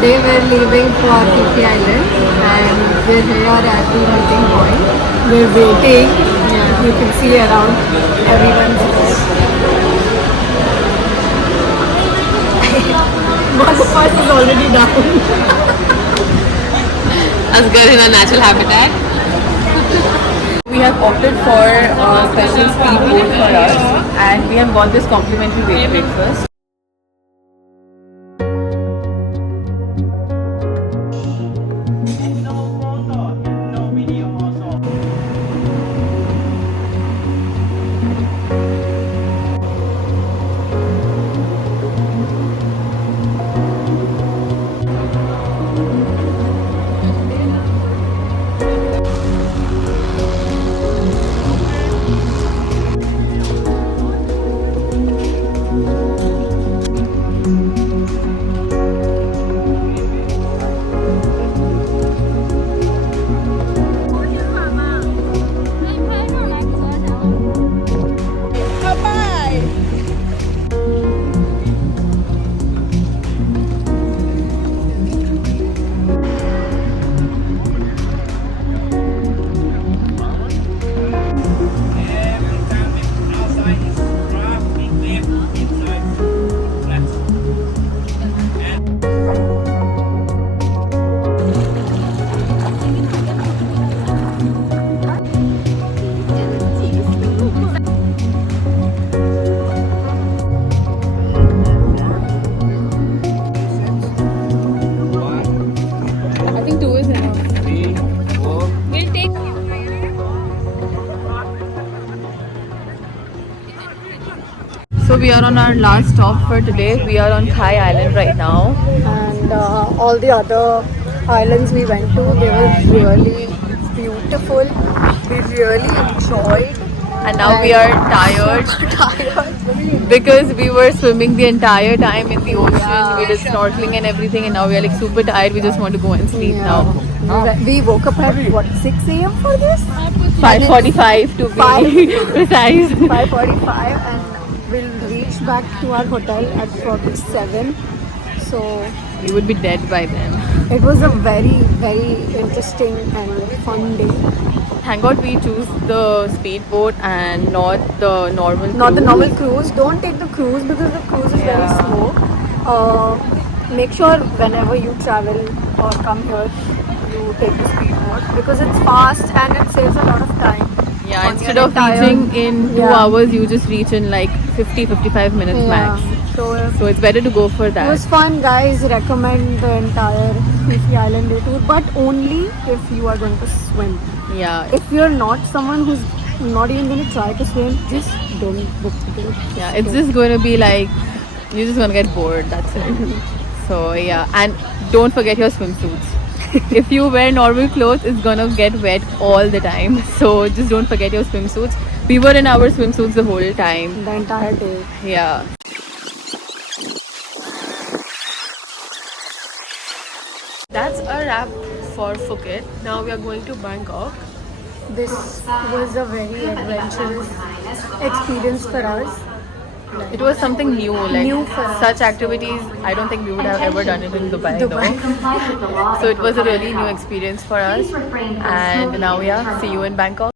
Today we're leaving Koh Phi Phi Island and we're here at the meeting point. We're waiting. Yeah. You can see around everyone's here. One of us is already down. Us good in a natural habitat. We have opted for a special speedboat for us and we have got this complimentary breakfast. So we are on our last stop for today. We are on Khai Island right now. And all the other islands we went to, they were really beautiful. We really enjoyed. And now we are tired because we were swimming the entire time in the ocean. Yeah. We did snorkeling and everything and now we are like super tired. We just want to go and sleep now. We woke up at what, 6 a.m. for this? 5:45 to be precise. 5:45 and we'll reach back to our hotel at probably 7. So We would be dead by then. it was a very, very interesting and fun day. Thank God we choose the speedboat and not the normal cruise. Not the normal cruise. Don't take the cruise because the cruise is very slow. Make sure whenever you travel or come here, you take the speedboat because it's fast and it saves a lot of time. Yeah, On instead your of reaching in 2 hours, you just reach in like 50-55 minutes max. So it's better to go for It that. was fun, guys. Recommend the entire Phi Phi Island day tour, but only if you are going to swim. Yeah, If you're not someone who's not even going to try to swim, just don't book the ticket. yeah, it's just going to be like, you're just going to get bored, that's it. So yeah, and don't forget your swimsuits. If you wear normal clothes, it's gonna get wet all the time. So just don't forget your swimsuits. We were in our swimsuits the whole time. The entire day. Yeah. That's a wrap for Phuket. Now we are going to Bangkok. This was a very adventurous experience for us. It was something new, like New for us. such activities. I don't think we would have ever done it in Dubai. Though. So it was a really new experience for us. And now see you in Bangkok.